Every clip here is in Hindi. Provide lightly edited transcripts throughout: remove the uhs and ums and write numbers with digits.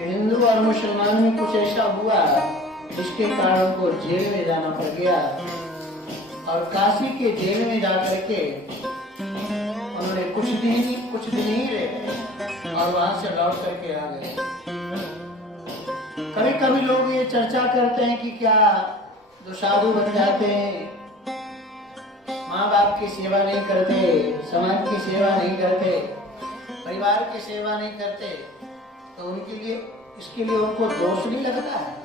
हिंदू और मुसलमान में कुछ ऐसा हुआ जिसके कारण उनको जेल में जाना पड़ गया और काशी के जेल में जाकर के उन्होंने कुछ दिन ही रहे और वहां से लौट करके आ गए। कभी कभी लोग ये चर्चा करते हैं कि क्या जो साधु बन जाते हैं, माँ बाप की सेवा नहीं करते, समाज की सेवा नहीं करते, परिवार की सेवा नहीं करते, तो उनके लिए इसके लिए उनको दोष नहीं लगता है।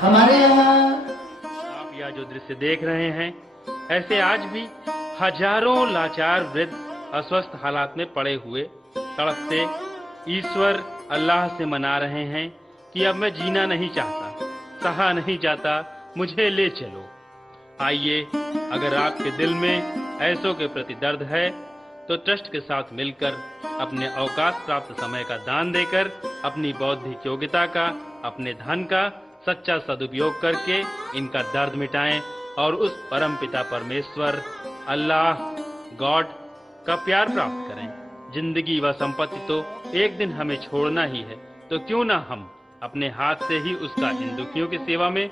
हमारे यहाँ आप यह जो दृश्य देख रहे हैं, ऐसे आज भी हजारों लाचार वृद्ध अस्वस्थ हालात में पड़े हुए तड़पते ईश्वर अल्लाह से मना रहे हैं कि अब मैं जीना नहीं चाहता, सहा नहीं जाता, मुझे ले चलो। आइए, अगर आपके दिल में ऐसों के प्रति दर्द है तो ट्रस्ट के साथ मिलकर अपने अवकाश प्राप्त समय का दान देकर अपनी बौद्धिक योग्यता का, अपने धन का सच्चा सदुपयोग करके इनका दर्द मिटाएं और उस परम पिता परमेश्वर अल्लाह गॉड का प्यार प्राप्त करें। जिंदगी व संपत्ति तो एक दिन हमें छोड़ना ही है, तो क्यों ना हम अपने हाथ से ही उसका इन दुखियों की सेवा में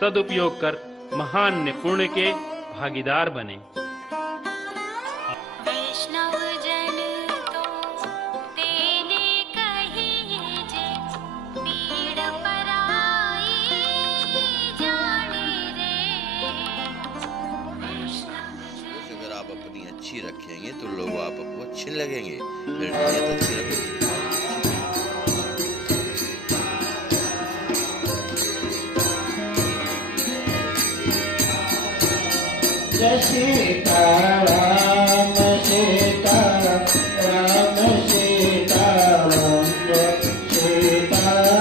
सदुपयोग कर महान पुण्य के भागीदार बने। आप अपनी अच्छी रखेंगे तो लोग आपको अच्छे लगेंगे, फिर नियत अच्छी रखेंगे। जय सीताराम सीताराम सीताराम सीताराम।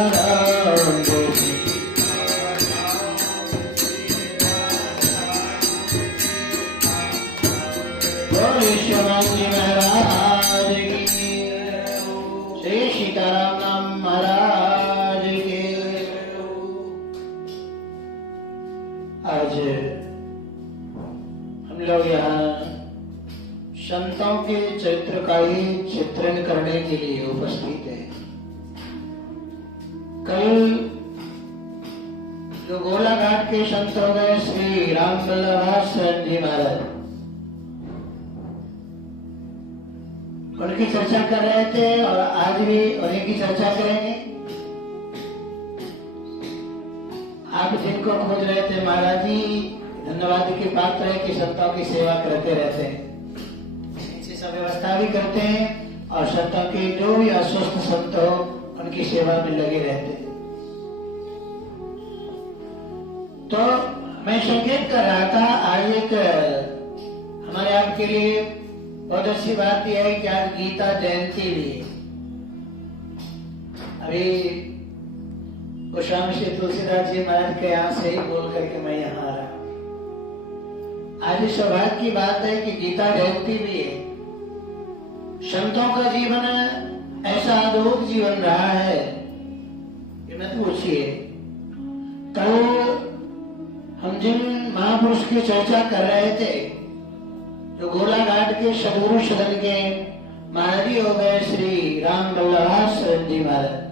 बोले शिवाजी महाराज की, श्री सीताराम महाराज की। आज हम लोग यहाँ संतों के चरित्र का ही चित्रण करने के लिए उपस्थित है। कल जो गोलाघाट के संत हो गए श्री राम वल्लभ जी महाराज, उनकी चर्चा कर रहे थे और आज भी उन्हीं की चर्चा करेंगे। आप जिनको खोज रहे थे महाराज जी, धन्यवाद के पात्र है कि संतों की सेवा करते रहते हैं, इनसे सब व्यवस्था भी करते हैं और संतों के जो भी अस्वस्थ संत हो उनकी सेवा में लगे रहते हैं। तो मैं संकेत कर रहा था, आज एक हमारे आपके लिए बहुत अच्छी बात यह है कि आज गीता जयंती भी है। अभी गोस्वामी श्री तुलसीदास जी महाराज के यहाँ से ही बोल करके मैं यहाँ आ रहा। आज सौभाग्य की बात है कि गीता जयंती भी है। संतों का जीवन ऐसा अद्भुत जीवन रहा है कि मत पूछिए। कल हम जिन महापुरुष की चर्चा कर रहे थे, जो गोलाघाट के सदगुरु सदन के महाराज हो गए श्री राम वल्लभ जी महाराज,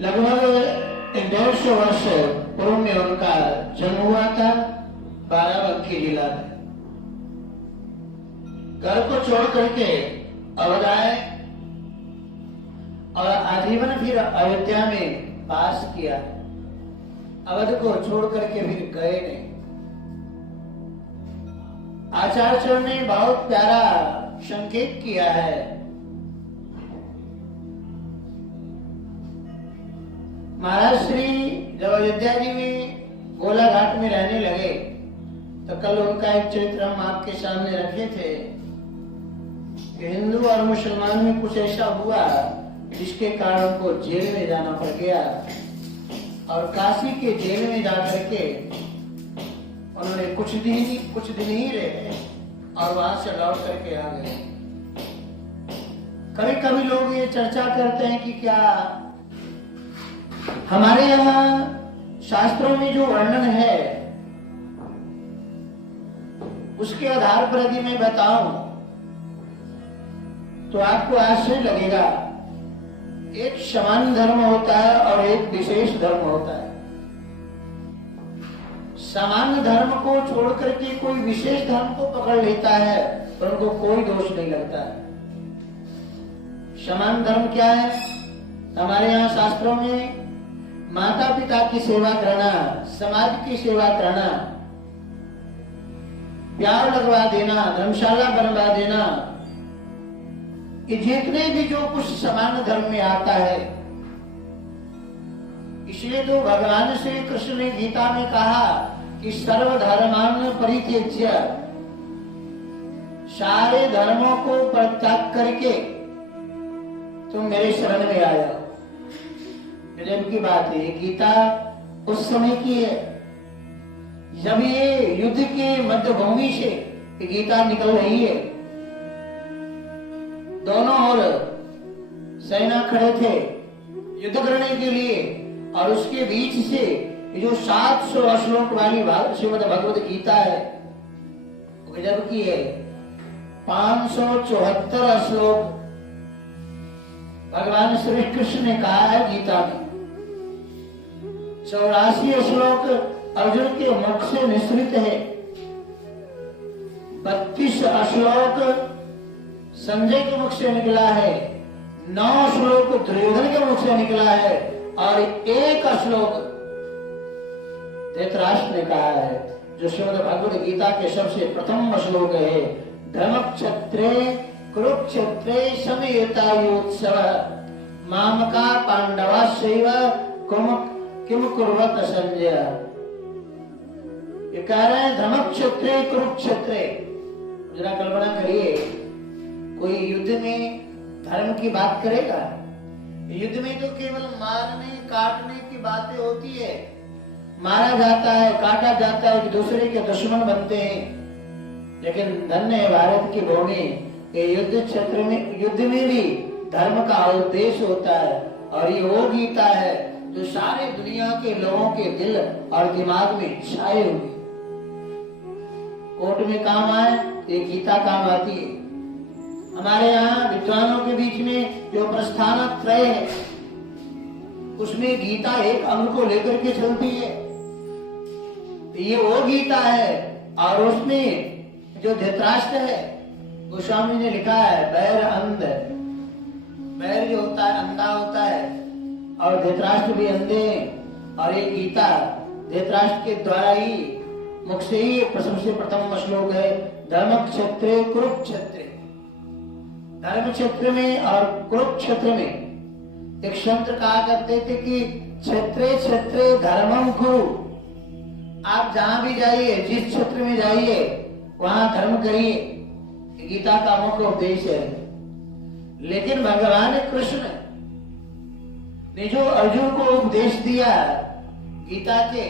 लगभग 150 वर्ष पूर्व में उनका जन्म हुआ था बाराबंकी जिला में। घर को छोड़ करके अवध आए और आजीवन फिर अयोध्या में वास किया। अवध को छोड़ करके फिर गए नहीं। आचार्य ने बहुत प्यारा संकेत किया है। महाराज श्री जब अयोध्या जी में गोलाघाट में रहने लगे तो कल उनका एक चरित्र हम आपके सामने रखे थे कि हिंदू और मुसलमान में कुछ ऐसा हुआ जिसके कारण उनको जेल में जाना पड़ गया और काशी के जेल में जाकर के उन्होंने कुछ दिन ही रहे और वहां से लौट करके आ गए। कभी कभी लोग ये चर्चा करते हैं कि क्या हमारे यहाँ शास्त्रों में जो वर्णन है उसके आधार पर यदि मैं बताऊं तो आपको आश्चर्य लगेगा। एक समान धर्म होता है और एक विशेष धर्म होता है। सामान्य धर्म को छोड़ करके कोई विशेष धर्म को पकड़ लेता है तो उनको कोई दोष नहीं लगता है। समान धर्म क्या है? हमारे यहाँ शास्त्रों में माता पिता की सेवा करना, समाज की सेवा करना, प्यार लगवा देना, धर्मशाला बनवा देना, ये जितने भी जो कुछ समान धर्म में आता है। इसलिए तो भगवान श्री कृष्ण ने गीता में कहा कि सर्वधर्मान परित्यज्य, सारे धर्मों को परित्याग करके तुम मेरे शरण में आया। गजब की बात है। गीता उस समय की है जब ये युद्ध के मध्य भूमि से गीता निकल रही है। दोनों ओर सेना खड़े थे युद्ध करने के लिए और उसके बीच से जो 700 श्लोक वाली श्रीमद् भगवद गीता है गजब की है। 574 श्लोक भगवान श्री कृष्ण ने कहा है गीता में। 84 श्लोक अर्जुन के मुख से निसृत है। 32 श्लोक संजय के मुख से निकला है। 9 श्लोक दुर्योधन के मुख से निकला है और 1 श्लोक धृतराष्ट्र ने कहा है, जो श्रीमद् भगवद गीता के सबसे प्रथम श्लोक है। धर्मक्षत्रे कुरुक्षेत्रे समयुतायोत्सव मामका पांडवाश्चैव किम कुर्वत संजय। ये कह रहे हैं धर्मक्षेत्रे कुरुक्षेत्रे। जरा कल्पना करिए, कोई युद्ध में धर्म की बात करेगा? युद्ध में तो केवल मारने काटने की बातें होती है। मारा जाता है, काटा जाता है, एक दूसरे के दुश्मन बनते हैं। लेकिन धन्य है भारत की भूमि, ये युद्ध क्षेत्र में, युद्ध में भी धर्म का उद्देश्य होता है। और ये वो गीता है जो सारे दुनिया के लोगों के दिल और दिमाग में छाए हुए। कोर्ट में काम आए, ये गीता काम आती है। हमारे यहाँ विद्वानों के बीच में जो प्रस्थान त्रय है, उसमें गीता एक अंग को लेकर के चलती है। ये वो गीता है। और उसमें जो धृतराष्ट्र है, गोस्वामी ने लिखा है बैर अंध। बैर जो होता है अंधा होता है और धृतराष्ट्र भी अंधे हैं। और ये गीता धृतराष्ट्र के द्वारा ही मुख से ही सबसे प्रथम श्लोक है। धर्म क्षेत्रे कुरुक्षेत्रे। धर्म क्षेत्र में और कुरुक्षेत्र में एक संत कहा करते थे कि क्षेत्रे क्षेत्रे धर्मम कुरु। आप जहां भी जाइए, जिस क्षेत्र में जाइए, वहां धर्म करिए। गीता का मुख्य उद्देश्य है। लेकिन भगवान कृष्ण ने जो अर्जुन को उपदेश दिया गीता के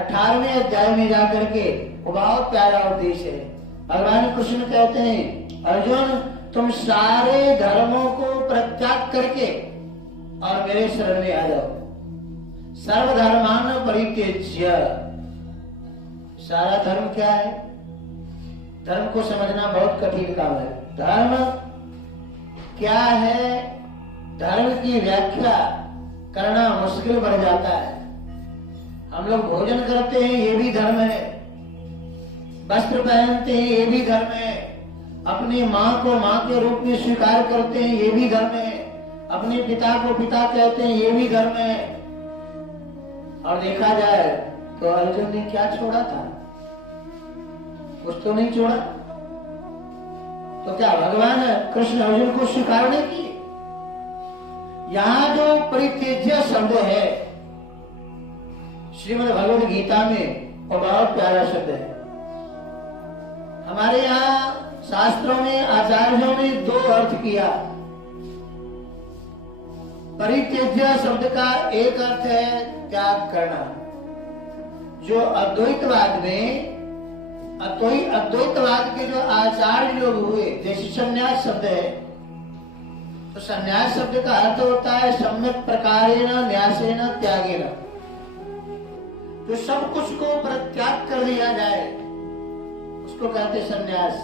18वें अध्याय में जाकर के, वो बहुत प्यारा उपदेश है। भगवान कृष्ण कहते हैं, अर्जुन तुम सारे धर्मों को परित्याग करके और मेरे शरण में आ जाओ। सर्वधर्मान परित्यज्य। सारा धर्म क्या है? धर्म को समझना बहुत कठिन काम है। धर्म क्या है, धर्म की व्याख्या करना मुश्किल बढ़ जाता है। हम लोग भोजन करते हैं, ये भी धर्म है। वस्त्र पहनते हैं, ये भी धर्म है। अपनी माँ को माँ के रूप में स्वीकार करते हैं, ये भी धर्म है। अपने पिता को पिता कहते हैं, ये भी धर्म है। और देखा जाए तो अर्जुन ने क्या छोड़ा था? कुछ तो नहीं छोड़ा। तो क्या भगवान कृष्ण अर्जुन को स्वीकार नहीं किए? यहाँ जो परित्यज्य शब्द है श्रीमद् भगवद गीता में, वो बहुत प्यारा शब्द है। हमारे यहाँ शास्त्रों में आचार्यों ने 2 अर्थ किया। परित्यज्य शब्द का एक अर्थ है त्याग करना। जो अद्वैतवाद में अद्वैतवाद के जो आचार्य लोग हुए, जैसे संन्यास शब्द है, तो संन्यास शब्द का अर्थ होता है सम्यक प्रकारेण न्यासेन त्यागेन। जो सब कुछ को परित्याग कर दिया जाए उसको कहते संन्यास।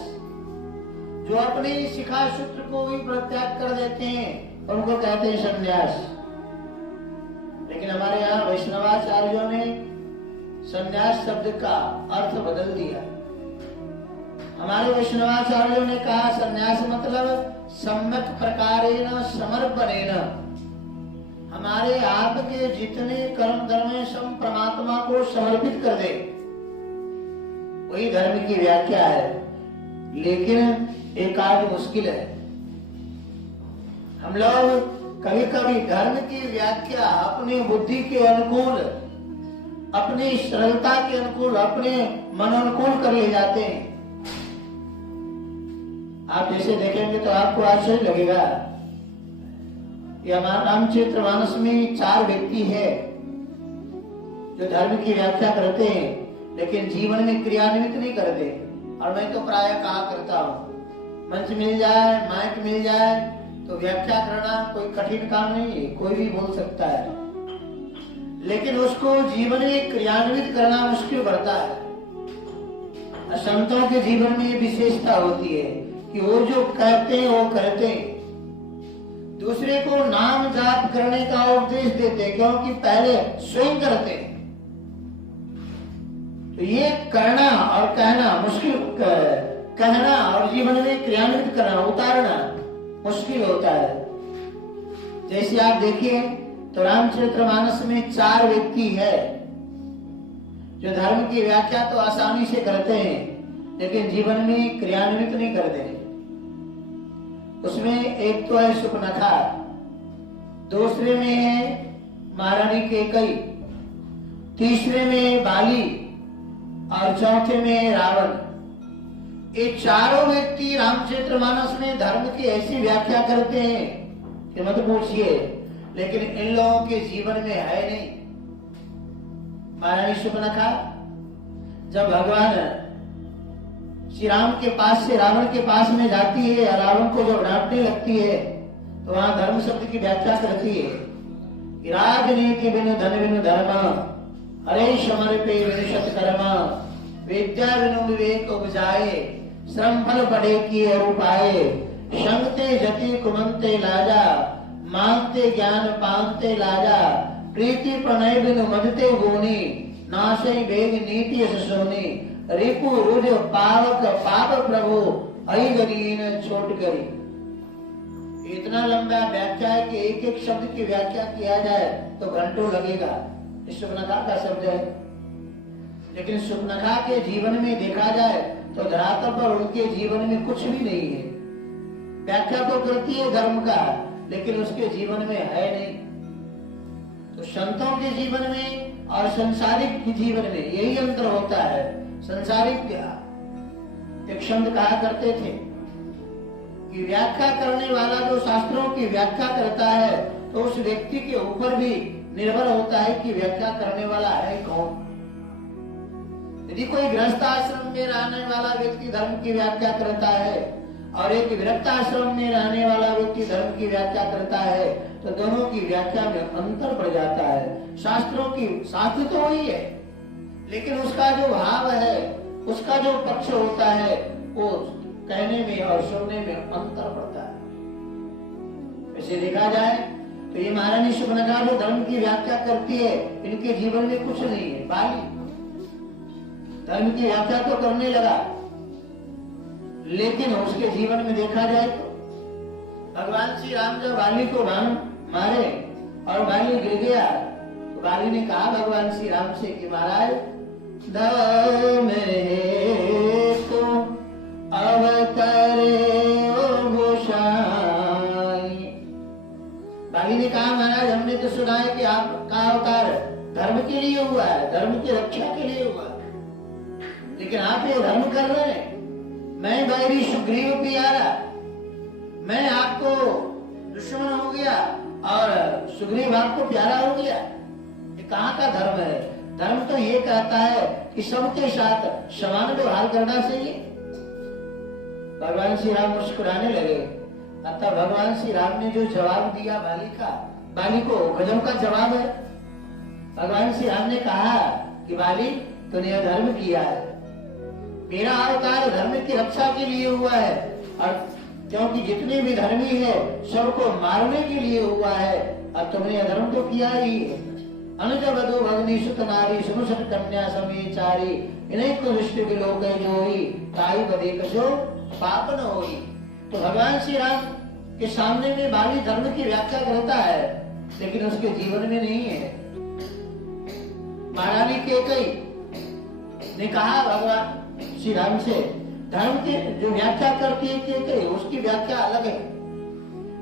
जो अपने शिखा सूत्र को भी परित्याग कर देते हैं उनको कहते हैं संन्यास। लेकिन हमारे यहाँ वैष्णवाचार्यों ने संन्यास शब्द का अर्थ बदल दिया। हमारे वैष्णवाचार्यों ने कहा संन्यास मतलब सम्यक प्रकारेण समर्पणेन, हमारे आप के जितने कर्म धर्म हैं सब परमात्मा को समर्पित कर दे, वही धर्म की व्याख्या है। लेकिन एक आज मुश्किल है, हम लोग कभी कभी धर्म की व्याख्या अपनी बुद्धि के अनुकूल, अपनी सरलता के अनुकूल, अपने मनोनुकूल कर ले जाते हैं। आप जैसे देखेंगे तो आपको आश्चर्य लगेगा। ये हमारा रामचरित मानस में 4 व्यक्ति है जो धर्म की व्याख्या करते हैं लेकिन जीवन में क्रियान्वित नहीं करते। और मैं तो प्राय कहा करता हूँ, मंच मिल जाए, माइक मिल जाए तो व्याख्या करना कोई कठिन काम नहीं है, कोई भी बोल सकता है, लेकिन उसको जीवन में क्रियान्वित करना मुश्किल पड़ता है। संतों के जीवन में विशेषता होती है कि वो जो कहते हैं वो करते हैं, दूसरे को नाम जाप करने का उपदेश देते हैं क्योंकि पहले स्वयं करते हैं। तो ये करना और कहना मुश्किल, कहना और जीवन में क्रियान्वित करना, उतारना मुश्किल होता है। जैसे आप देखिए तो रामचरितमानस में 4 व्यक्ति है जो धर्म की व्याख्या तो आसानी से करते हैं लेकिन जीवन में क्रियान्वित नहीं करते। उसमें एक तो है सुपनखा, दूसरे में है महारानी कैकेयी, तीसरे में बाली और चौथे में रावण। ये चारों व्यक्ति रामचरितमानस में धर्म की ऐसी व्याख्या करते हैं कि मत पूछिए, लेकिन इन लोगों के जीवन में है नहीं। महारानी सुपनखा जब भगवान श्री राम के पास से रावण के पास में जाती है या रावण को जब डांटने लगती है तो वहां धर्म शब्द की व्याख्या करती है कि राजनीति बिनु धन बिनु धर्म, हरे समर पे विनिशत कर्म, विद्या बिनु विवेक उपजाए, श्रम फल पढ़े किए उपाय, संगते जति कुमंते लाजा, मानते ज्ञान पानते लाजा, प्रीति प्रणय बिनु मदते गुणी, नाशई बेग नीति सोनी, रिपु रुज पावक पाप प्रभु, अई गरीन छोट गरी। इतना लंबा व्याख्या है कि एक एक शब्द की व्याख्या किया जाए तो घंटों लगेगा। सुपनखा का शब्द है, लेकिन सुपनखा के जीवन में देखा जाए तो धरातल पर उनके जीवन में कुछ भी नहीं है। व्याख्या तो करती है धर्म का लेकिन उसके जीवन में है नहीं। तो संतों के जीवन में और संसारिक के जीवन में यही अंतर होता है। संसारिक एक शब्द कहा करते थे कि व्याख्या करने वाला जो शास्त्रों की व्याख्या करता है तो उस व्यक्ति के ऊपर भी निर्भर होता है कि व्याख्या करने वाला है कौन। यदि कोई गृहस्थ आश्रम में रहने वाला व्यक्ति धर्म की व्याख्या करता है और एक विरक्त आश्रम में रहने वाला व्यक्ति धर्म की व्याख्या करता है तो दोनों की व्याख्या में अंतर पड़ जाता है। शास्त्र तो वही है लेकिन उसका जो भाव है, उसका जो पक्ष होता है वो कहने में और सुनने में अंतर पड़ता है। वैसे देखा जाए तो ये महारानी सुपनखा जो धर्म की व्याख्या करती है इनके जीवन में कुछ नहीं है। बाली धर्म की व्याख्या तो करने लगा लेकिन उसके जीवन में देखा जाए तो भगवान श्री राम जब बाली को बाण मारे और बाली गिर गया तो बाली ने कहा भगवान श्री राम से कि महाराज धर्म हेतु अवतरे गोसाई। बाली ने कहा महाराज हमने तो सुना है कि आपका अवतार धर्म के लिए हुआ है, धर्म की रक्षा के लिए हुआ है, लेकिन आप ये धर्म कर रहे हैं। मैं बैरी सुग्रीव प्यारा, मैं आपको दुश्मन हो गया और सुग्रीव आपको प्यारा हो गया। ये कहाँ का धर्म है? धर्म तो ये कहता है कि सबके साथ समान व्यवहार करना चाहिए। भगवान श्री राम मुस्कुराने लगे। अतः भगवान श्री राम ने जो जवाब दिया बाली को गजब का जवाब है। भगवान श्री राम ने कहा कि बाली तूने अधर्म किया है, मेरा अवतार धर्म की रक्षा के लिए हुआ है, और क्योंकि जितने भी धर्मी है सबको मारने के लिए हुआ है, और तुमने अधर्म तो किया ही है। अनुज वधु भगनी सुत नारी सुनुसट कन्या समेचारी, इन्हीं को दृष्टि के लोग जोई, ताई बदे कसो पाप न होई। तो भगवान श्री राम के सामने में बाली धर्म की व्याख्या करता है, लेकिन उसके जीवन में नहीं है। महारानी कैकेयी ने कहा भगवान श्री राम से, धर्म की जो व्याख्या करती है कैकेयी, उसकी व्याख्या अलग है।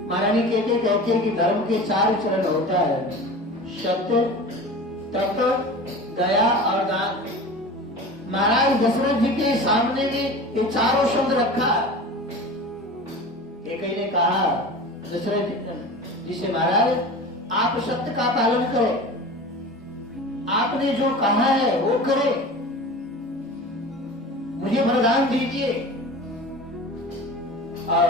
महारानी कैकेयी कहती है कि धर्म के 4 चरण होता है, सत्य, तप, दया और दान। महाराज दशरथ जी के सामने में ये चारों शब्द रखा। कैकेयी ने कहा दशरथ जी से, महाराज आप सत्य का पालन करें, आपने जो कहा है वो करें, मुझे वरदान दीजिए, और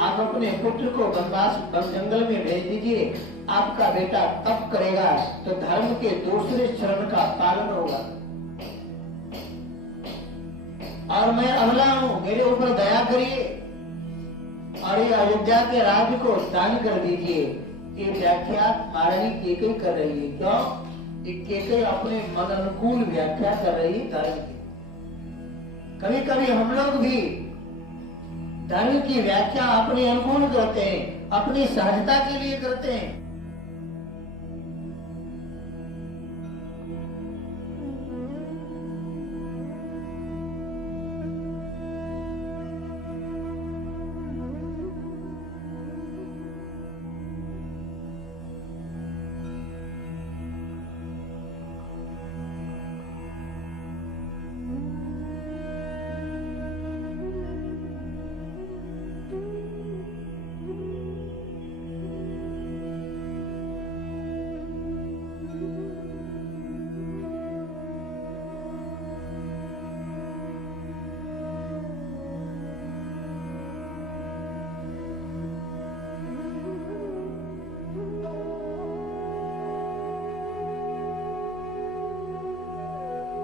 आप अपने पुत्र को वनवास जंगल में भेज दीजिए। आपका बेटा तप करेगा तो धर्म के दूसरे चरण का पालन होगा, और मैं अबला हूं, मेरे ऊपर दया करिए, और ये अयोध्या के राज्य को दान कर दीजिए। ये व्याख्या महारानी कैकेयी कर रही है। क्यों? कैकेयी अपने मन अनुकूल व्याख्या कर रही है धर्म की। कभी कभी हम लोग भी धर्म की व्याख्या अपने अनुकूल करते हैं, अपनी सहजता के लिए करते हैं।